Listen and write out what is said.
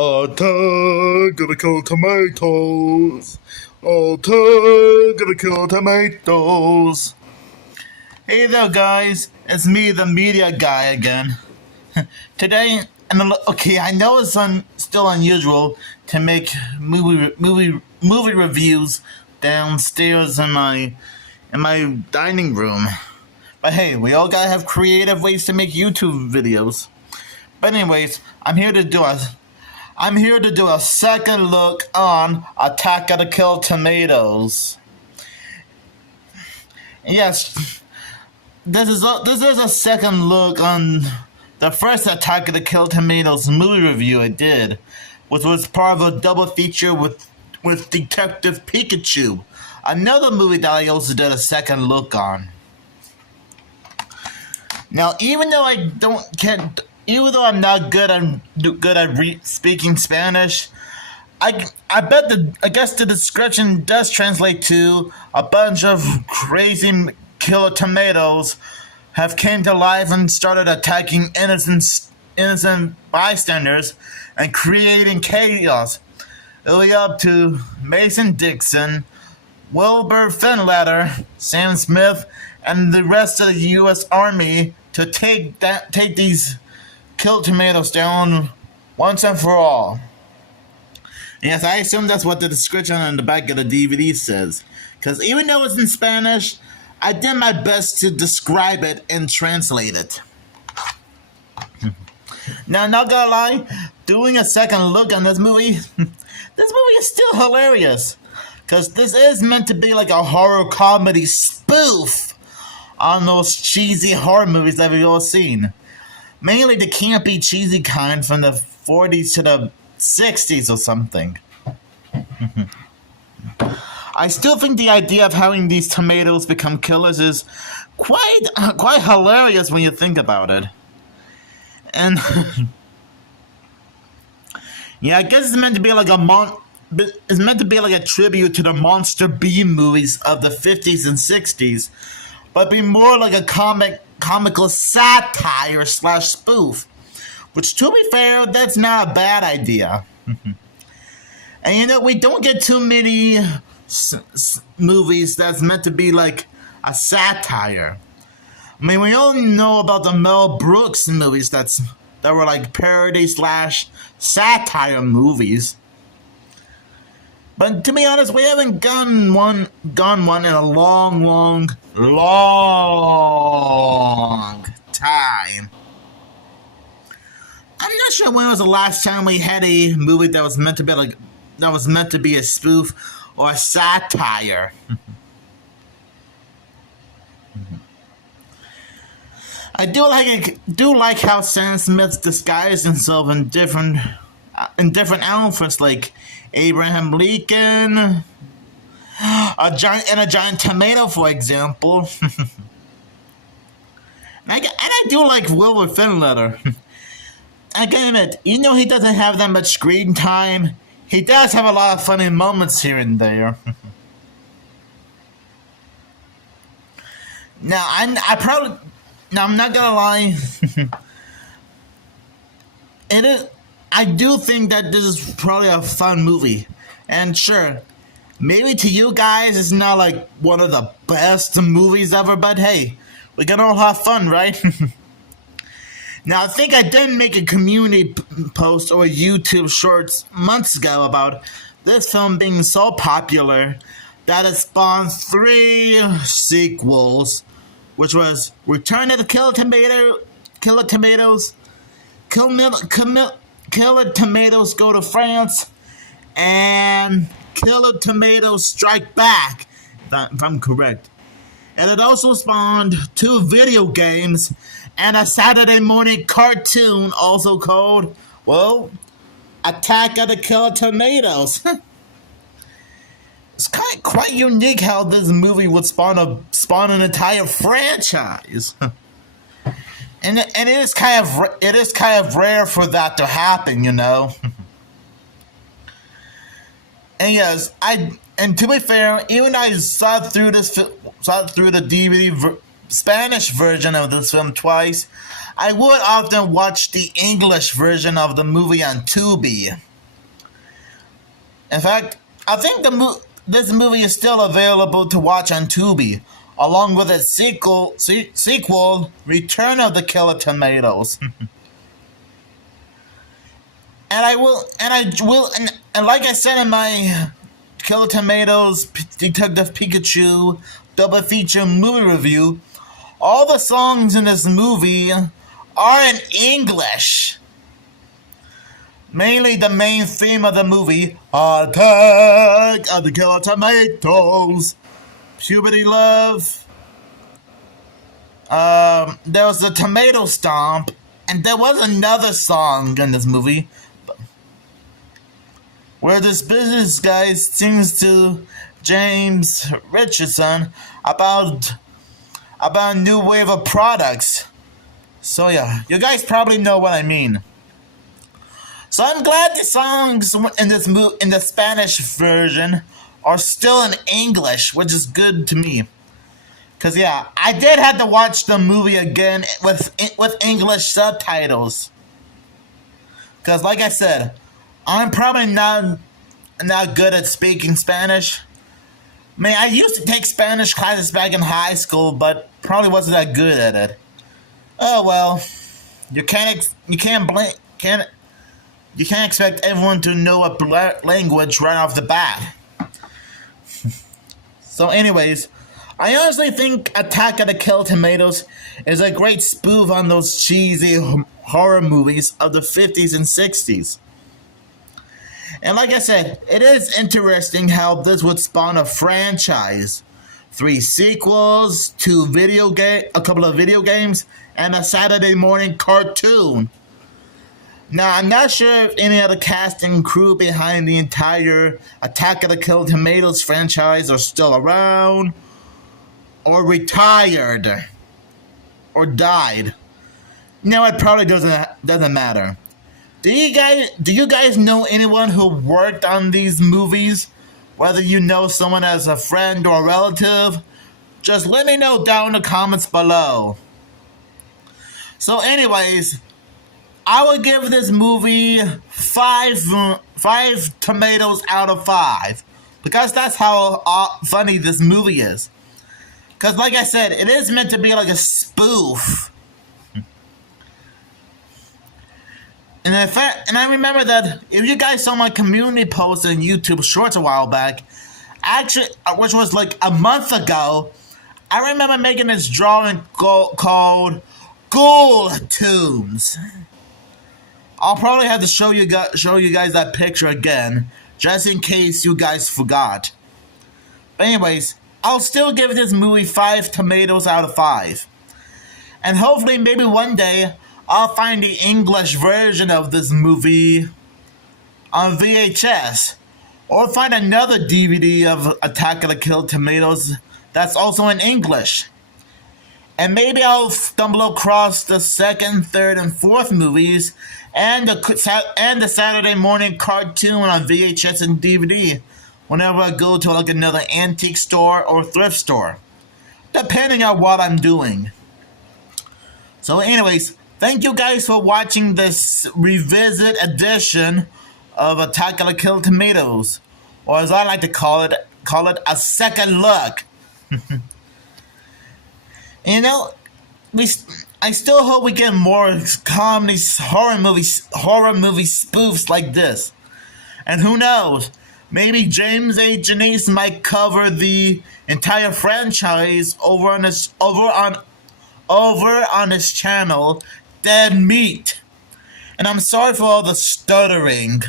Gonna kill tomatoes. Gonna kill tomatoes. Hey there, guys. It's me, the media guy again. Today, okay, I know it's still unusual to make movie reviews downstairs in my dining room. But hey, we all gotta have creative ways to make YouTube videos. But anyways, I'm here to do a second look on Attack of the Kill Tomatoes. Yes, this is a second look on the first Attack of the Kill Tomatoes movie review I did, which was part of a double feature with Detective Pikachu, another movie that I also did a second look on. Now, even though I'm not good at speaking Spanish, I guess the description does translate to a bunch of crazy killer tomatoes have came to life and started attacking innocent bystanders and creating chaos. It'll be up to Mason Dixon, Wilbur Finletter, Sam Smith, and the rest of the U.S. Army to take these killed tomatoes down once and for all. Yes, I assume that's what the description on the back of the DVD says. Because even though it's in Spanish, I did my best to describe it and translate it. Now, not gonna lie, doing a second look on this movie, this movie is still hilarious. Because this is meant to be like a horror comedy spoof on those cheesy horror movies that we've all seen. Mainly the campy, cheesy kind from the 40s to the 60s or something. I still think the idea of having these tomatoes become killers is quite hilarious when you think about it. And yeah, I guess it's meant to be like a tribute to the monster B movies of the 50s and 60s, but be more like a comical satire / spoof. Which, to be fair, that's not a bad idea. And we don't get too many movies that's meant to be like a satire. I mean, we all know about the Mel Brooks movies that were like parody / satire movies. But to be honest, we haven't gone one in a long time. I'm not sure when was the last time we had a movie that was meant to be a spoof or a satire. I do like how Sam Smith disguised himself in different outfits, like Abraham Lincoln, a giant tomato, for example. and I do like Wilbur Finletter. I gotta admit, even though he doesn't have that much screen time, he does have a lot of funny moments here and there. Now, I'm not gonna lie. I do think that this is probably a fun movie. And sure, maybe to you guys it's not like one of the best movies ever, but hey, we can all have fun, right? Now, I think I did make a community post or YouTube shorts months ago about this film being so popular that it spawned 3 sequels, which was Return of the Killer Tomatoes, Killer Tomatoes Go to France, and Killer Tomatoes Strike Back, if I'm correct. And it also spawned 2 video games and a Saturday morning cartoon also called, well, Attack of the Killer Tomatoes. It's quite unique how this movie would spawn an entire franchise. And it is kind of rare for that to happen, you know. And yes, and to be fair, even I saw through the DVD Spanish version of this film twice, I would often watch the English version of the movie on Tubi. In fact, I think this movie is still available to watch on Tubi, along with its sequel, Return of the Killer Tomatoes. And like I said in my Killer Tomatoes Detective Pikachu double feature movie review, all the songs in this movie are in English. Mainly the main theme of the movie, Attack of the Killer Tomatoes, Puberty Love. There was the Tomato Stomp, and there was another song in this movie where this business guy sings to James Richardson about a new wave of products. So yeah, you guys probably know what I mean. So I'm glad the songs in the Spanish version are still in English, which is good to me. Cause yeah, I did have to watch the movie again with English subtitles. Cause like I said, I'm probably not good at speaking Spanish. I mean, I used to take Spanish classes back in high school, but probably wasn't that good at it. Oh well, you can't expect everyone to know a language right off the bat. So, anyways, I honestly think Attack of the Killer Tomatoes is a great spoof on those cheesy horror movies of the 50s and 60s. And like I said, it is interesting how this would spawn a franchise. 3 sequels, a couple of video games, and a Saturday morning cartoon. Now, I'm not sure if any of the cast and crew behind the entire Attack of the Killer Tomatoes franchise are still around, or retired, or died. No, it probably doesn't matter. Do you guys know anyone who worked on these movies? Whether you know someone as a friend or a relative, just let me know down in the comments below. So anyways, I would give this movie 5 tomatoes out of 5. Because that's how funny this movie is. Because like I said, it is meant to be like a spoof. And I remember that if you guys saw my community post on YouTube Shorts a while back, actually, which was like a month ago, I remember making this drawing called Ghoul Tunes. I'll probably have to show you guys that picture again, just in case you guys forgot. But anyways, I'll still give this movie 5 tomatoes out of 5. And hopefully, maybe one day, I'll find the English version of this movie on VHS. Or find another DVD of Attack of the Killer Tomatoes that's also in English. And maybe I'll stumble across the 2nd, 3rd, and 4th movies and the Saturday morning cartoon on VHS and DVD whenever I go to like another antique store or thrift store. Depending on what I'm doing. So anyways, thank you guys for watching this revisit edition of Attack of the Killer Tomatoes. Or as I like to call it a second look. You know, I still hope we get more comedies, horror movie spoofs like this. And who knows, maybe James A. Janice might cover the entire franchise over on his channel, Dead Meat. And I'm sorry for all the stuttering.